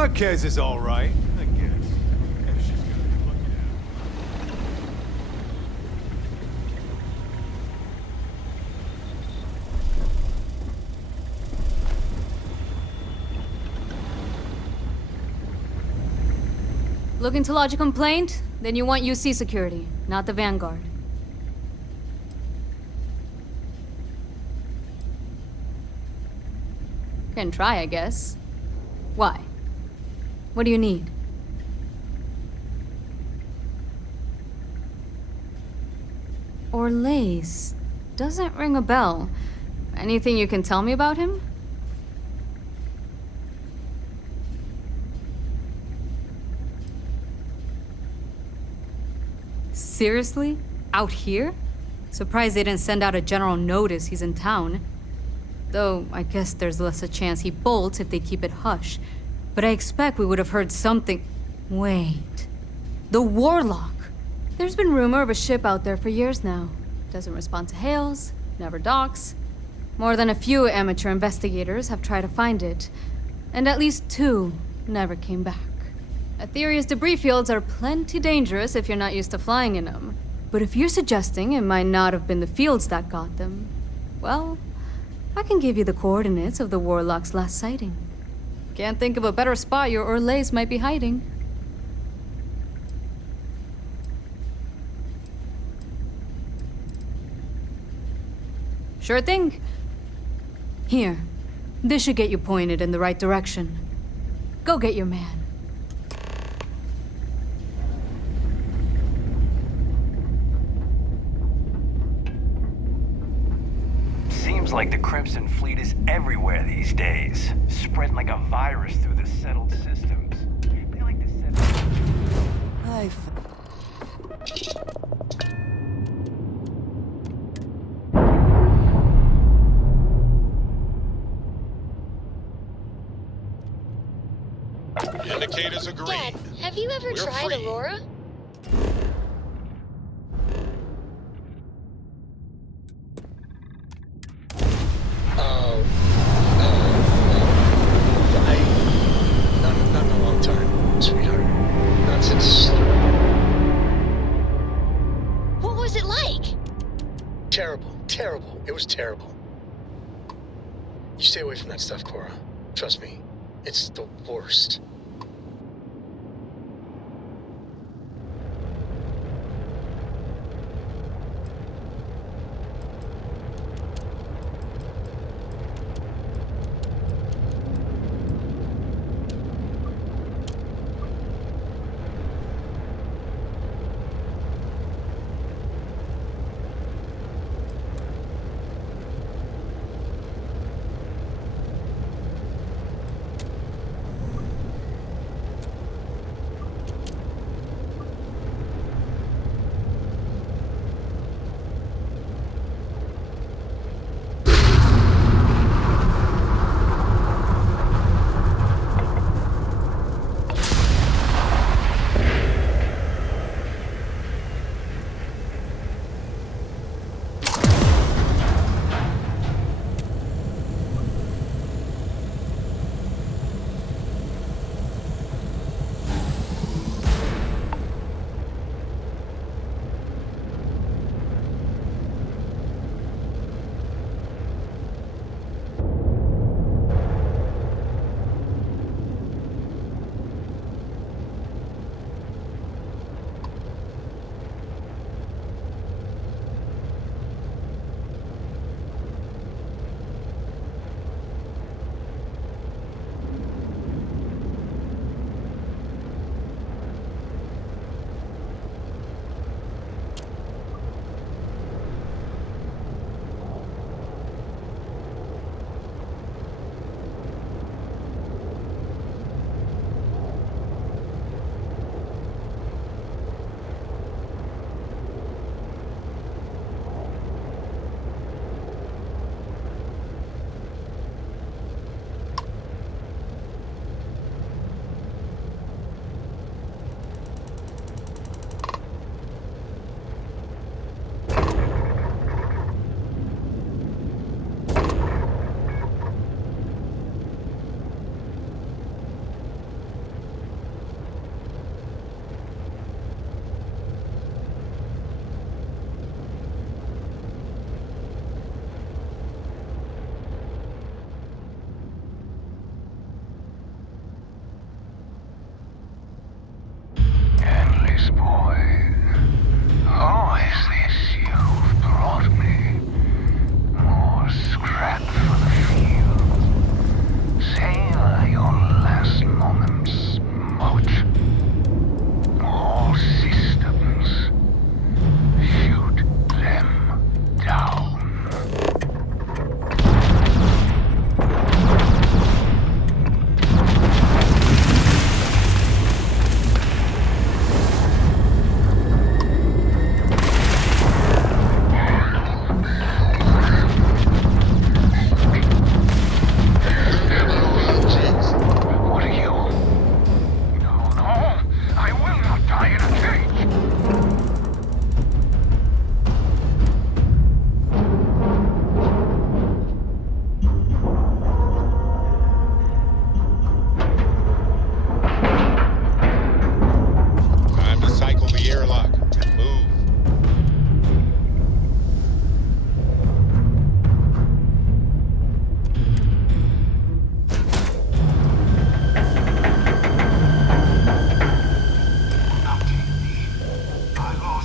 Marquez is all right, I guess. And she's gonna be looking at him. Looking to lodge a complaint? Then you want UC security, not the Vanguard. Can try, I guess. Why? What do you need? Orlace. Doesn't ring a bell. Anything you can tell me about him? Seriously? Out here? Surprised they didn't send out a general notice he's in town. Though, I guess there's less a chance he bolts if they keep it hush. But I expect we would have heard something... Wait... The Warlock! There's been rumor of a ship out there for years now. Doesn't respond to hails, never docks. More than a few amateur investigators have tried to find it. And at least 2 never came back. Aetherius debris fields are plenty dangerous if you're not used to flying in them. But if you're suggesting it might not have been the fields that got them, well... I can give you the coordinates of the Warlock's last sighting. Can't think of a better spot your Orlace might be hiding. Sure thing. Here. This should get you pointed in the right direction. Go get your man. Seems like the Crimson Fleet is everywhere these days, spreading like a virus through the settled systems. They like to set... Indicators agree. Dad, have you ever We're tried free. Aurora? Not in a long time, sweetheart. Not since... What was it like? Terrible. Terrible. It was terrible. You stay away from that stuff, Cora. Trust me. It's the worst.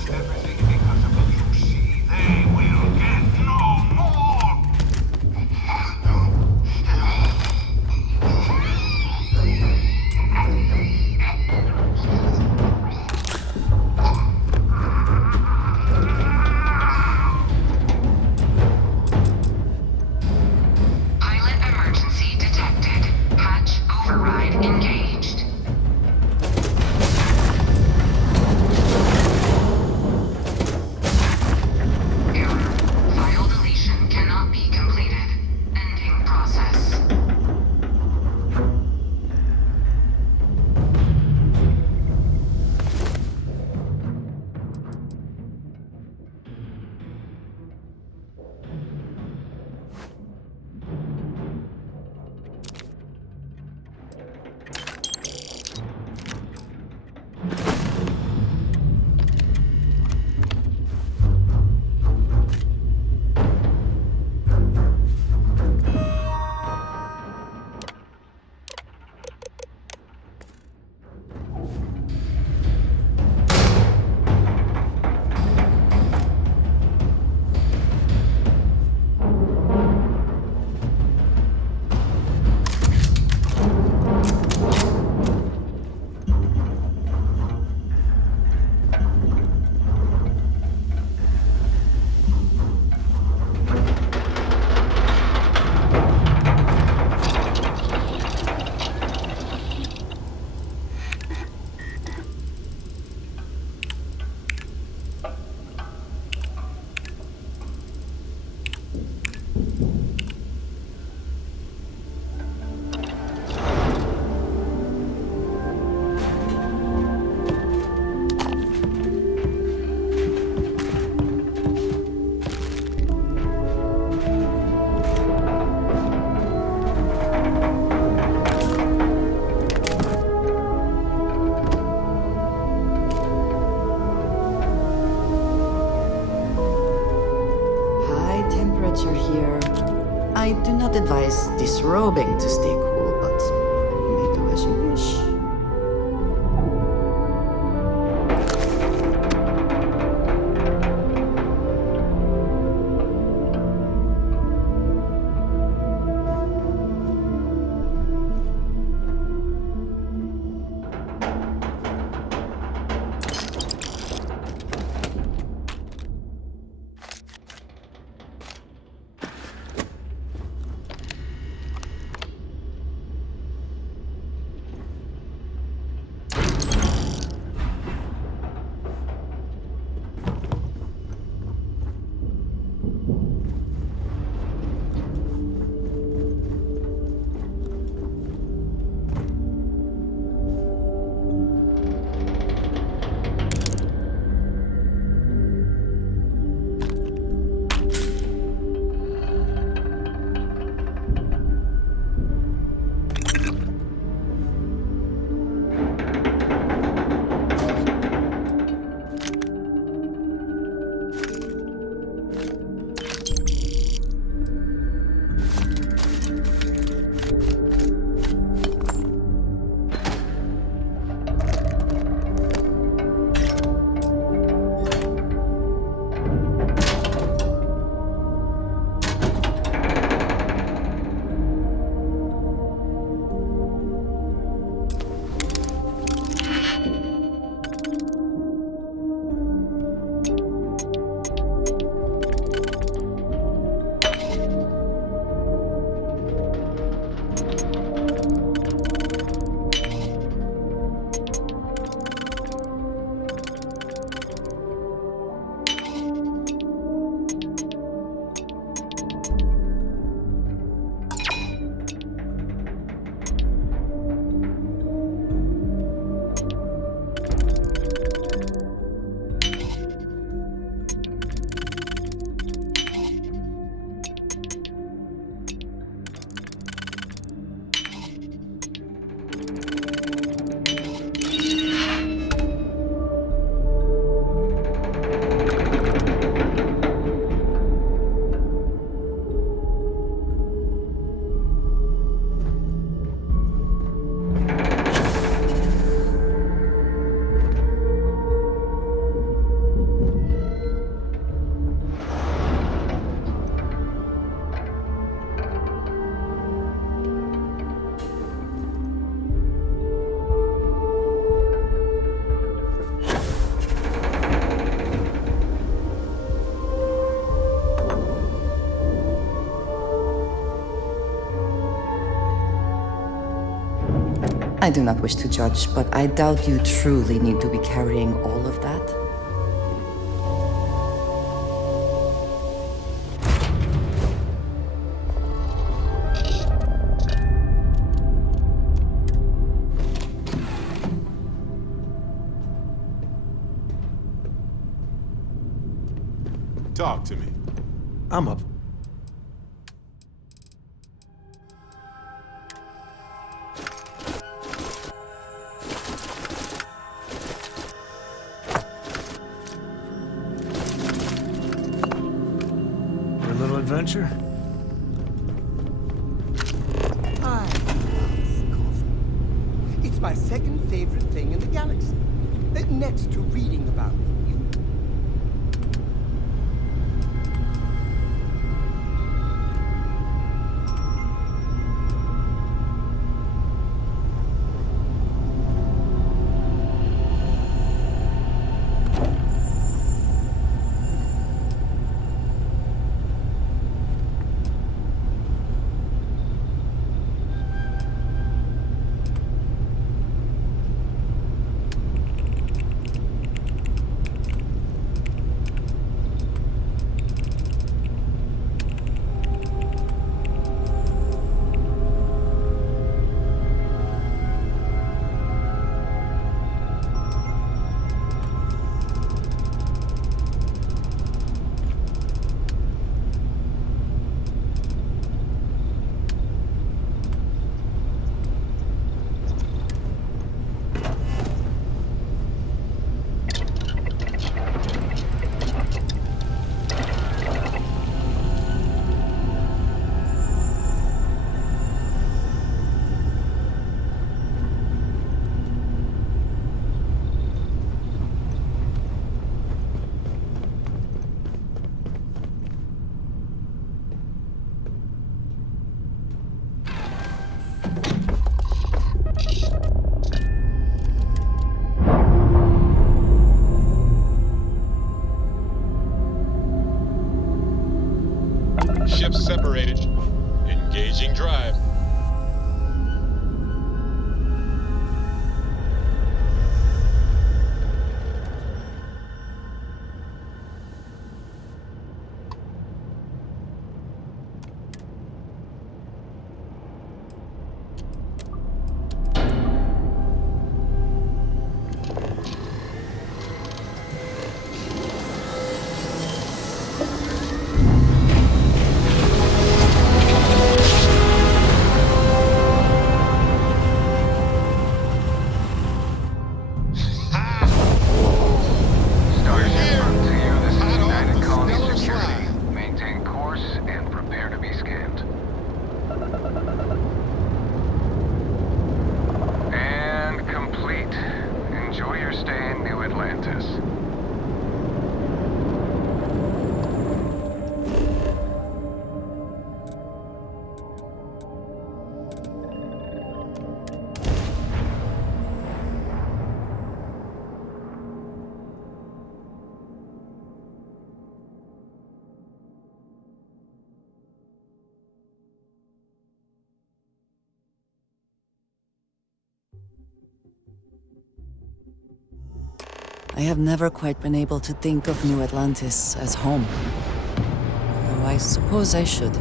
Everything because of the Juicy. They will get no more! Pilot emergency detected. Hatch override engaged. Error. File deletion cannot be completed. Ending process. High temperature here. I do not advise disrobing to stay cool, but you may do as you wish. I do not wish to judge, but I doubt you truly need to be carrying all of that. Talk to me. I'm up. For a little adventure? I love coffee. It's my second favorite thing in the galaxy. Next to reading about you. Ships separated. Engaging drive. Starship Frontier, this is United Colony Security. Maintain course and prepare to be scanned. And complete. Enjoy your stay in New Atlantis. I have never quite been able to think of New Atlantis as home. Though I suppose I should.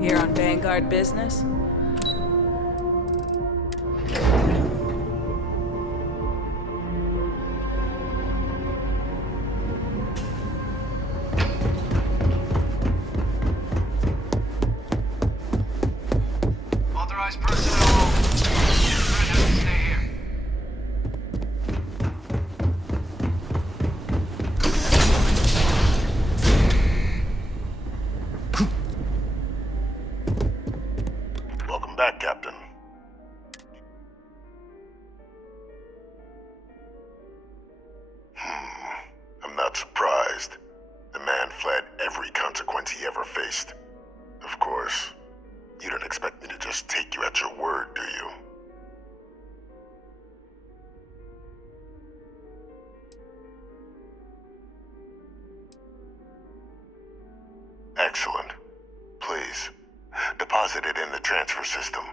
Here on Vanguard business? consequence he ever faced. Of course, you don't expect me to just take you at your word, do you? Excellent. Please, deposit it in the transfer system.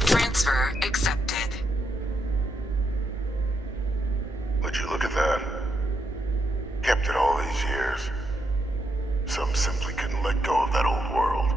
Transfer accepted. Would you look at that? Kept it all these years. Some simply couldn't let go of that old world.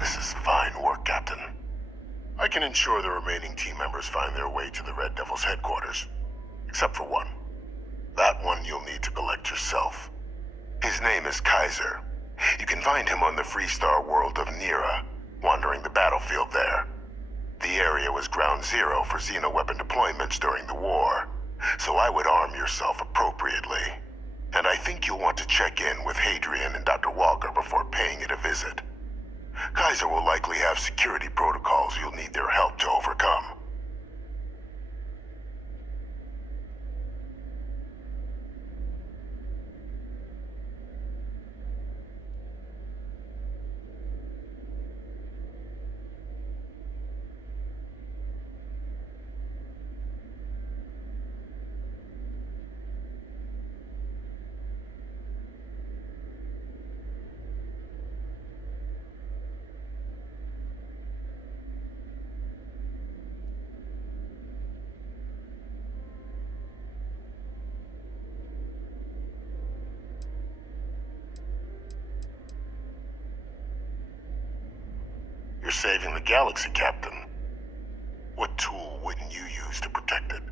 This is fine work, Captain. I can ensure the remaining team members find their way to the Red Devil's headquarters. Except for one. That one you'll need to collect yourself. His name is Kaiser. You can find him on the Freestar world of Nira, wandering the battlefield there. The area was ground zero for xeno-weapon deployments during the war, so I would arm yourself appropriately. And I think you'll want to check in with Hadrian and Dr. Walker before paying it a visit. Kaiser will likely have security protocols you'll need their help to overcome. You're saving the galaxy, Captain. What tool wouldn't you use to protect it?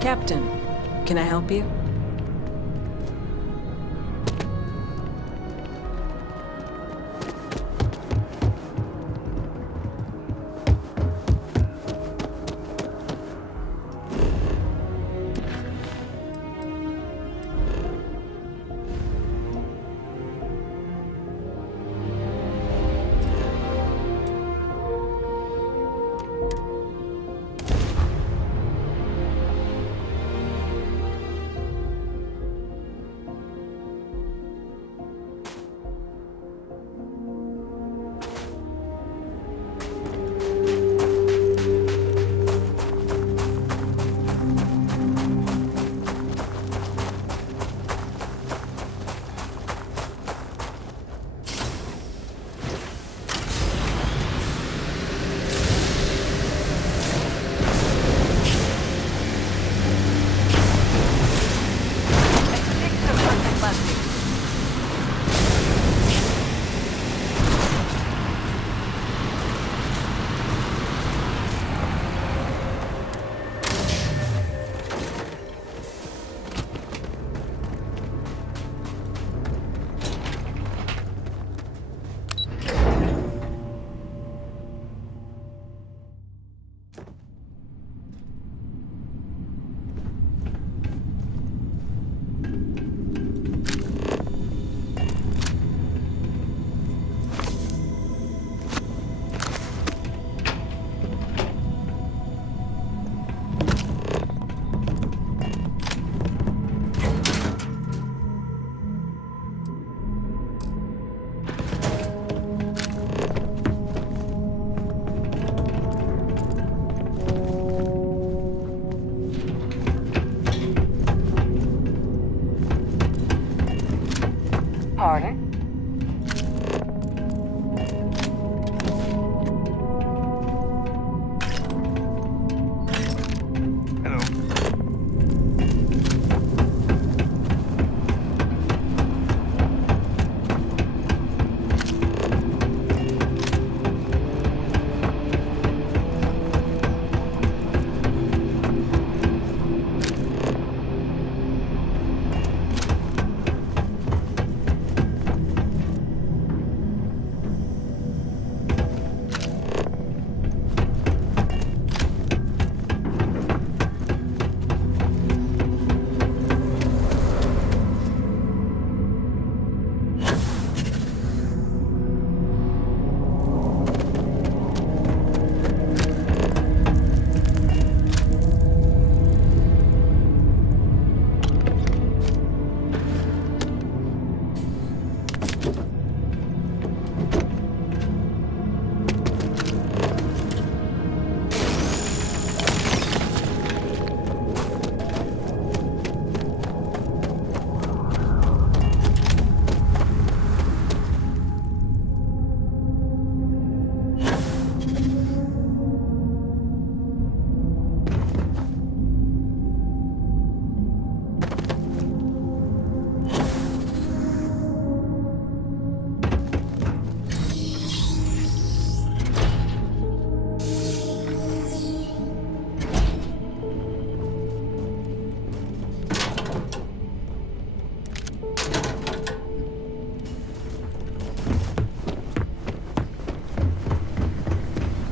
Captain, can I help you? Pardon?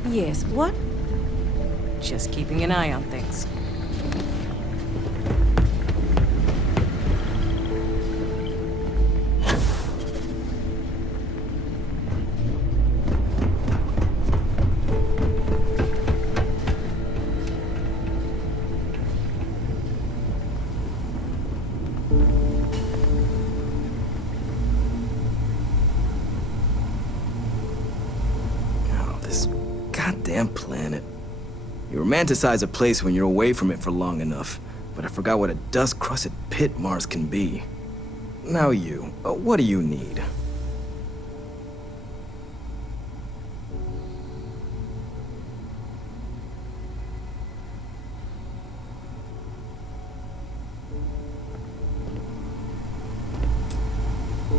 Yes, what? Just keeping an eye on things. Goddamn planet. You romanticize a place when you're away from it for long enough, but I forgot what a dust-crusted pit Mars can be. Now what do you need?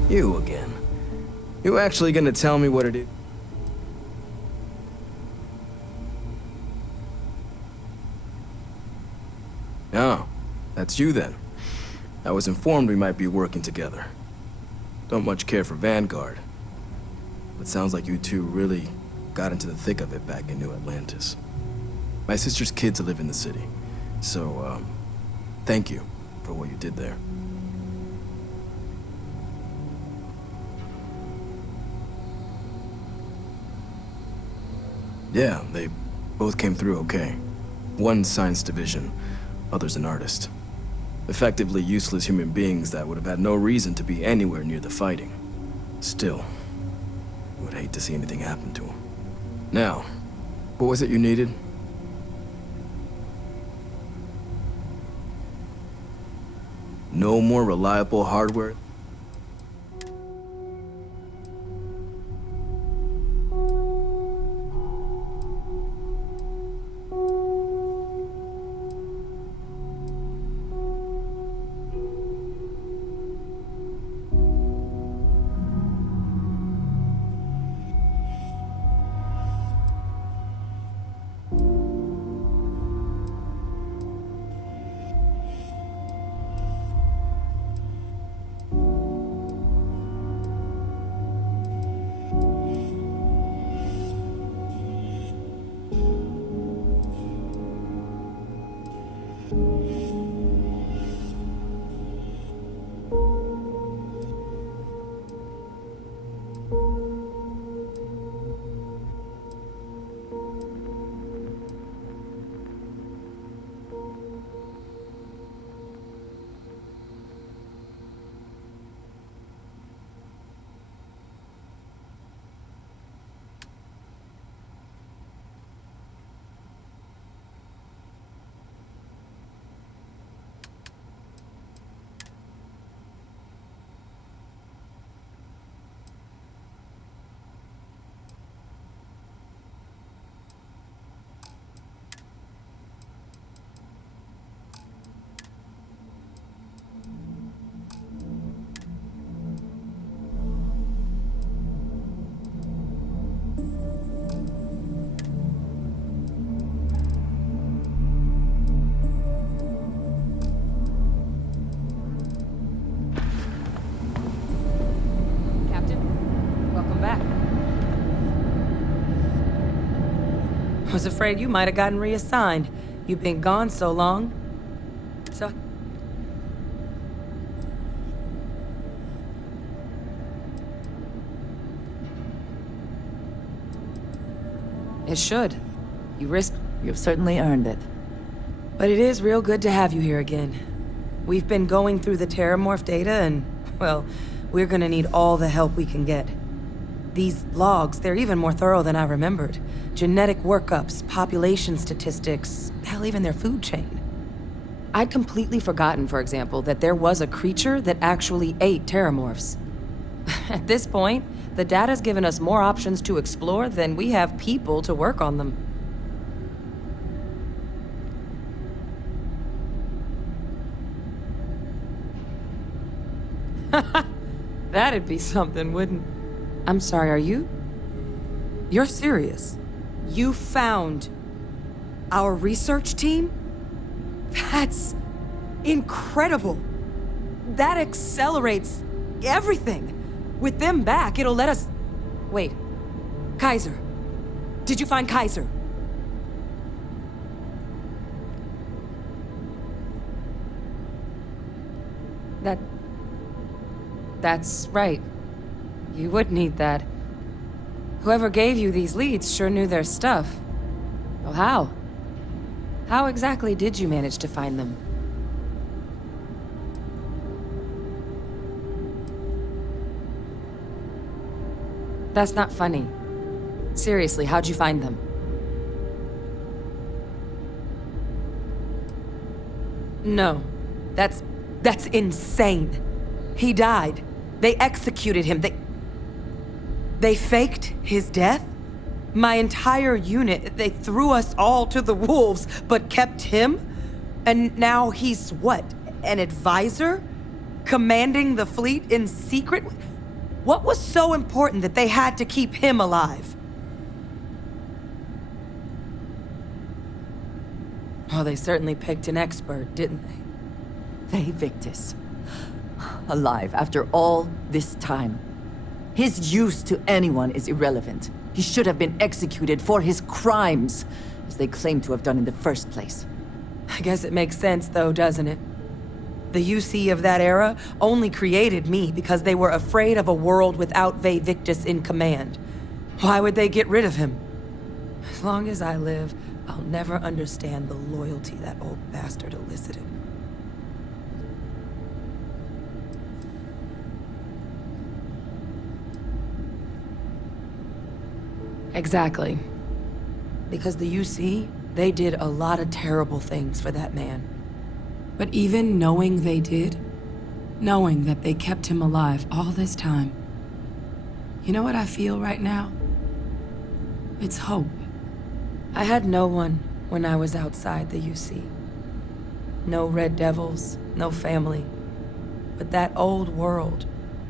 You again. You actually gonna tell me what it is? Oh, that's you then. I was informed we might be working together. Don't much care for Vanguard. But sounds like you two really got into the thick of it back in New Atlantis. My sister's kids live in the city, so, thank you for what you did there. Yeah, they both came through okay. One science division, other's an artist. Effectively useless human beings that would have had no reason to be anywhere near the fighting. Still, I would hate to see anything happen to them. Now, what was it you needed? No more reliable hardware? I was afraid you might have gotten reassigned. You've been gone so long. So... It should. You risked... You've certainly earned it. But it is real good to have you here again. We've been going through the Terramorph data and, well, we're gonna need all the help we can get. These logs, they're even more thorough than I remembered. Genetic workups, population statistics, hell, even their food chain. I'd completely forgotten, for example, that there was a creature that actually ate Terramorphs. At this point, the data's given us more options to explore than we have people to work on them. That'd be something, wouldn't... I'm sorry, are you? You're serious? You found our research team? That's incredible. That accelerates everything. With them back, it'll let us... Wait. Kaiser. Did you find Kaiser? That's right. You would need that. Whoever gave you these leads sure knew their stuff. Well, how? How exactly did you manage to find them? That's not funny. Seriously, how'd you find them? No. That's insane. He died. They executed him. They faked his death? My entire unit, they threw us all to the wolves, but kept him? And now he's what? An advisor? Commanding the fleet in secret? What was so important that they had to keep him alive? Oh, they certainly picked an expert, didn't they? They Victus. Alive after all this time. His use to anyone is irrelevant. He should have been executed for his crimes, as they claim to have done in the first place. I guess it makes sense, though, doesn't it? The UC of that era only created me because they were afraid of a world without Ve Victus in command. Why would they get rid of him? As long as I live, I'll never understand the loyalty that old bastard elicited. Exactly. Because the UC, they did a lot of terrible things for that man. But even knowing they did, knowing that they kept him alive all this time, you know what I feel right now? It's hope. I had no one when I was outside the UC. No Red Devils, no family. But that old world,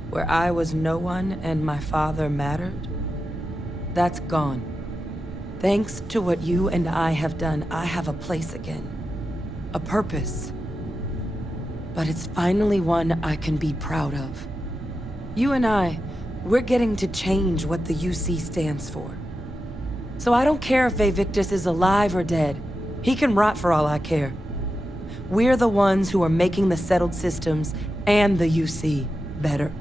where I was no one and my father mattered, that's gone. Thanks to what you and I have done, I have a place again. A purpose. But it's finally one I can be proud of. You and I, we're getting to change what the UC stands for. So I don't care if Ve Victus is alive or dead. He can rot for all I care. We're the ones who are making the settled systems and the UC better.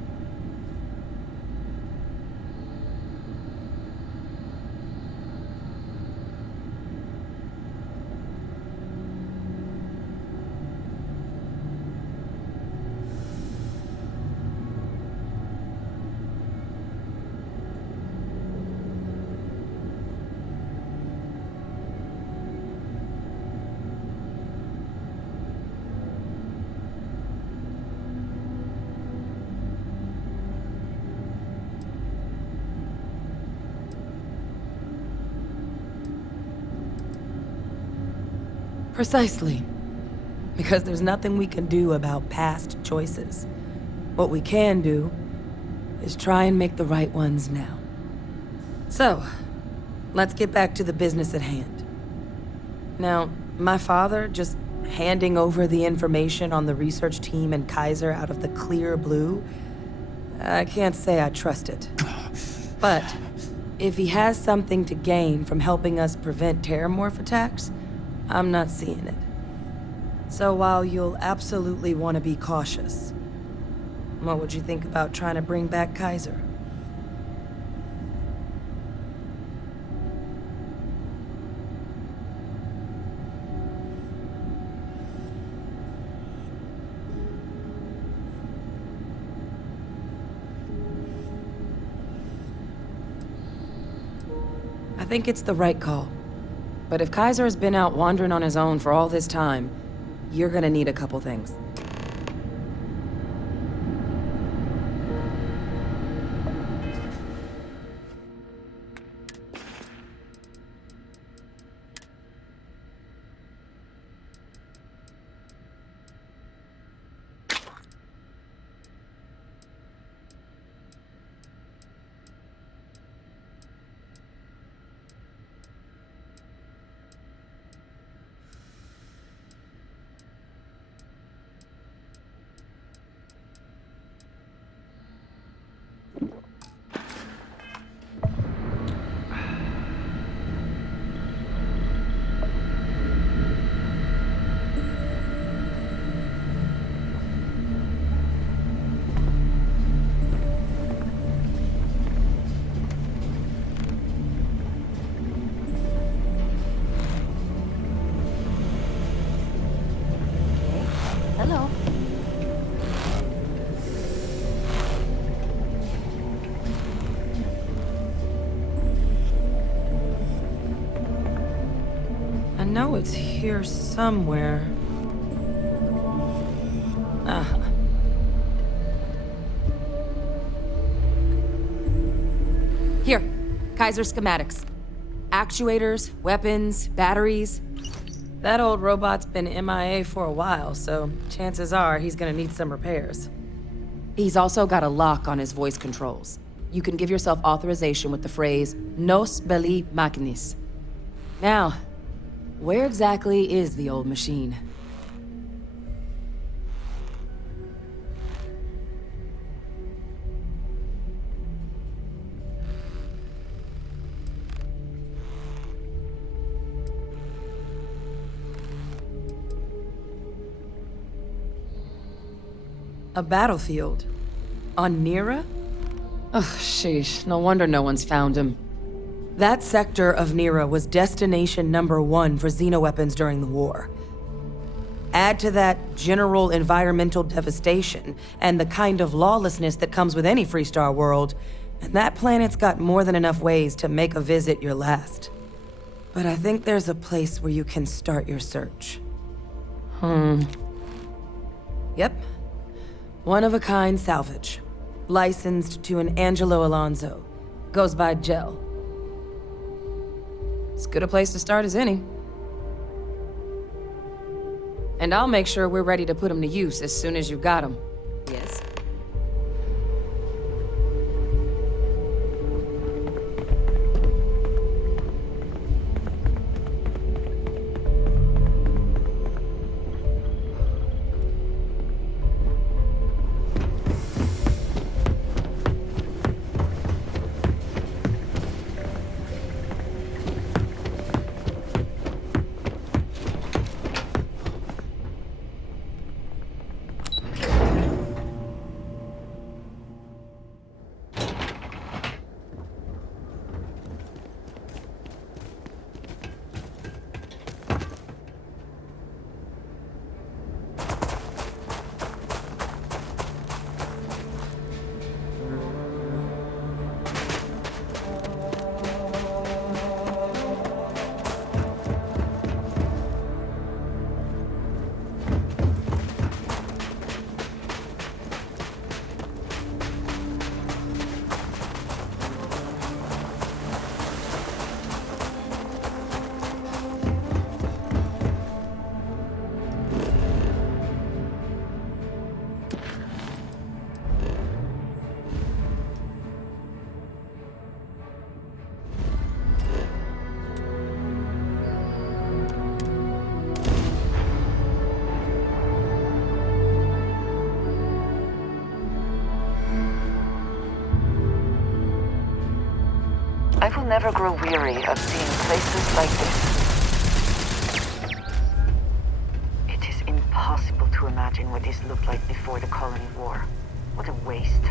Precisely. Because there's nothing we can do about past choices. What we can do is try and make the right ones now. So, let's get back to the business at hand. Now, my father just handing over the information on the research team and Kaiser out of the clear blue, I can't say I trust it. But if he has something to gain from helping us prevent terramorph attacks, I'm not seeing it. So while you'll absolutely want to be cautious, what would you think about trying to bring back Kaiser? I think it's the right call. But if Kaiser has been out wandering on his own for all this time, you're gonna need a couple things. Hello. I know it's here somewhere. Ah. Here, Kaiser schematics. Actuators, weapons, batteries. That old robot's been MIA for a while, so chances are he's gonna need some repairs. He's also got a lock on his voice controls. You can give yourself authorization with the phrase, Nos belli machinis. Now, Where exactly is the old machine? A battlefield? On Nira? Ugh, sheesh. No wonder no one's found him. That sector of Nira was destination #1 for xenoweapons during the war. Add to that general environmental devastation and the kind of lawlessness that comes with any Freestar world, and that planet's got more than enough ways to make a visit your last. But I think there's a place where you can start your search. Yep. One-of-a-kind salvage. Licensed to an Angelo Alonso. Goes by Gel. As good a place to start as any. And I'll make sure we're ready to put him to use as soon as you got him. Yes? I will never grow weary of seeing places like this. It is impossible to imagine what this looked like before the Colony War. What a waste.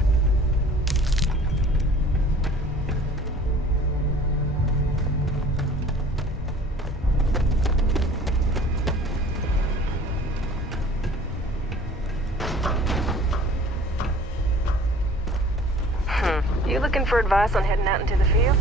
You looking for advice on heading out into the field?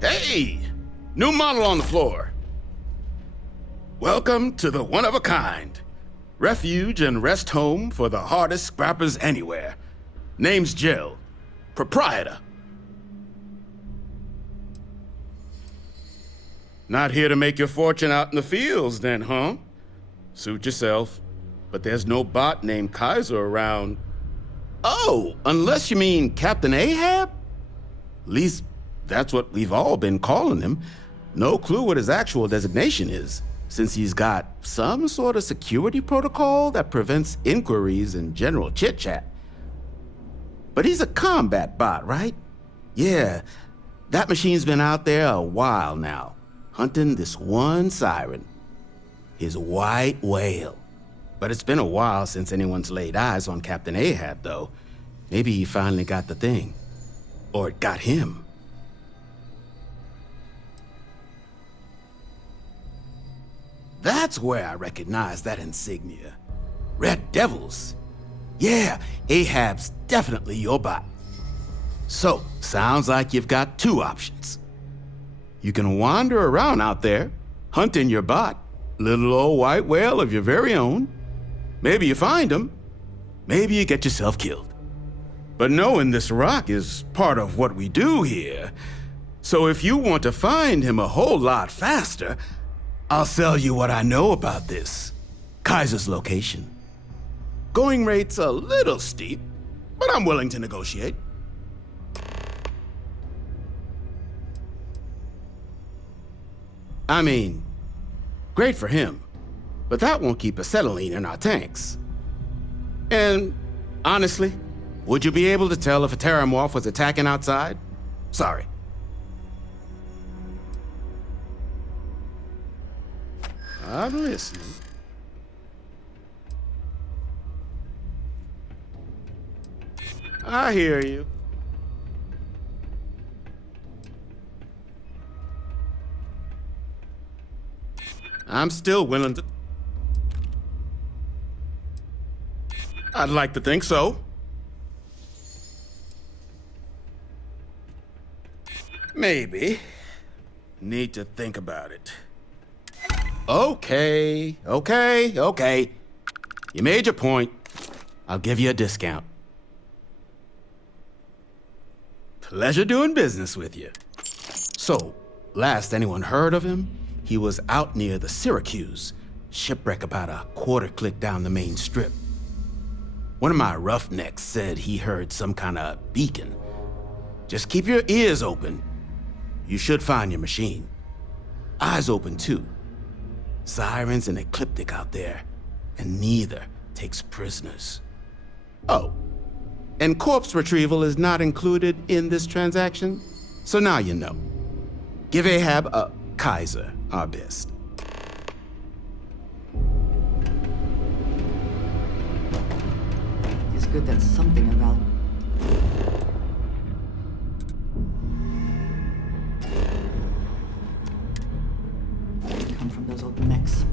Hey! New model on the floor. Welcome to the one-of-a-kind. Refuge and rest home for the hardest scrappers anywhere. Name's Jill. Proprietor. Not here to make your fortune out in the fields then, huh? Suit yourself. But there's no bot named Kaiser around. Oh, unless you mean Captain Ahab? At least that's what we've all been calling him. No clue what his actual designation is, since he's got some sort of security protocol that prevents inquiries and general chit-chat. But he's a combat bot, right? Yeah, that machine's been out there a while now, hunting this one siren, his white whale. But it's been a while since anyone's laid eyes on Captain Ahab, though. Maybe he finally got the thing. Or it got him. That's where I recognize that insignia. Red Devils. Yeah, Ahab's definitely your bot. So, sounds like you've got two options. You can wander around out there, hunting your bot, little old white whale of your very own. Maybe you find him, maybe you get yourself killed. But knowing this rock is part of what we do here. So if you want to find him a whole lot faster, I'll sell you what I know about this. Kaiser's location. Going rate's a little steep, but I'm willing to negotiate. I mean, great for him, but that won't keep acetylene in our tanks. And honestly, would you be able to tell if a Terramorph was attacking outside? Sorry. I'm listening. I hear you. I'm still willing to... I'd like to think so. Maybe. Need to think about it. Okay. You made your point. I'll give you a discount. Pleasure doing business with you. So, last anyone heard of him, he was out near the Syracuse, shipwreck about a quarter click down the main strip. One of my roughnecks said he heard some kind of beacon. Just keep your ears open. You should find your machine. Eyes open too. Sirens and Ecliptic out there, and neither takes prisoners. Oh, and corpse retrieval is not included in this transaction, so now you know. Give Ahab a Kaiser our best. It's good that something about... come from those old mechs.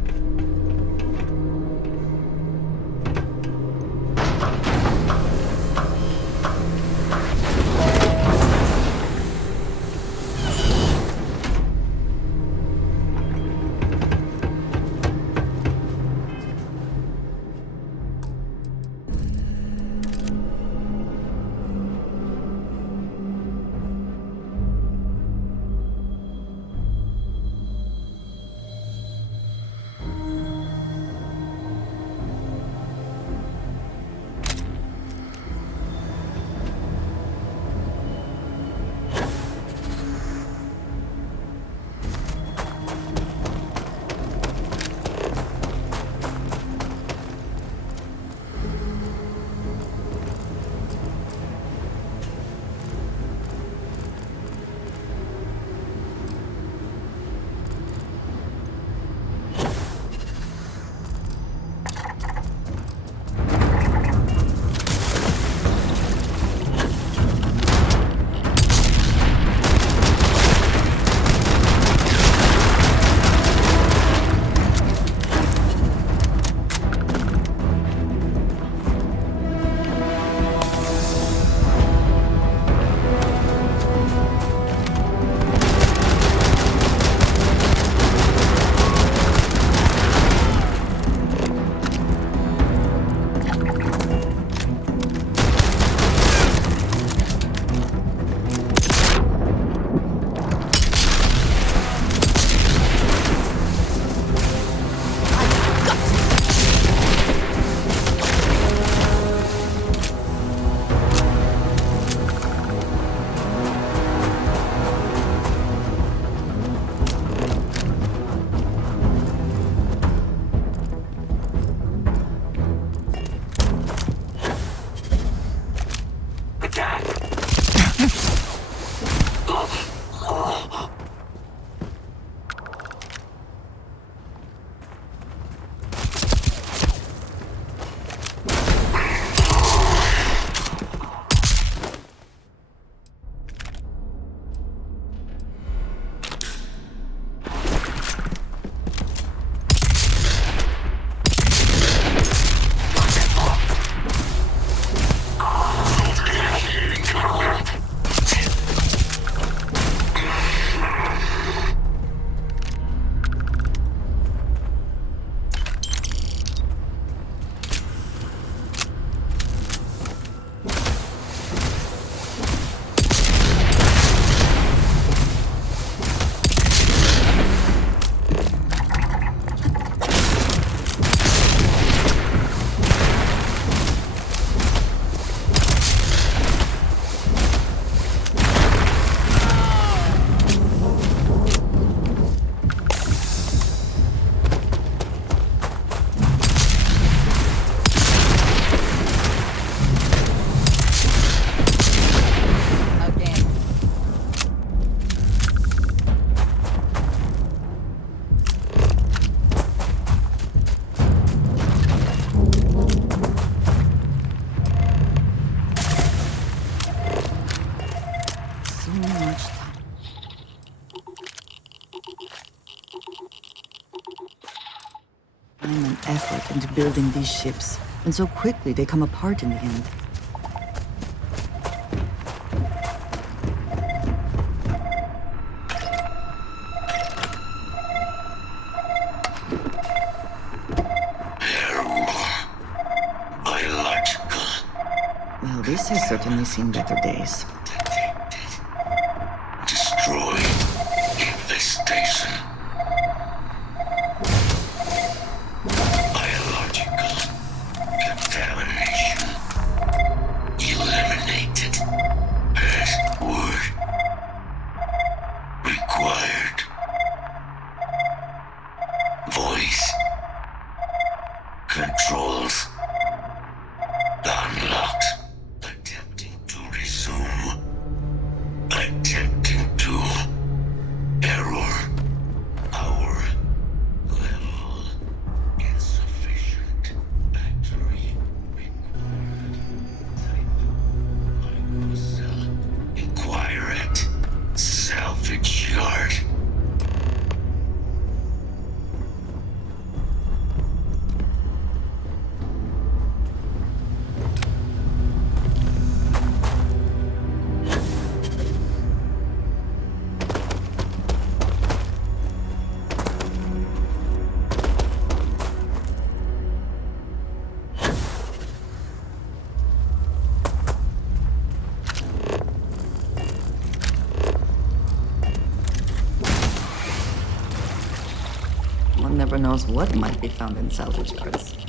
So much time. Time and effort into building these ships, and so quickly they come apart in the end. Well, this has certainly seen better days. Destroy infestation. Biological contamination. Eliminated. Password required. Voice controls unlocked. Attempting to resume. Attempting to. Error. Power level insufficient. Battery required. Type microcell. Inquire at salvage yard. One never knows what might be found in salvage yards.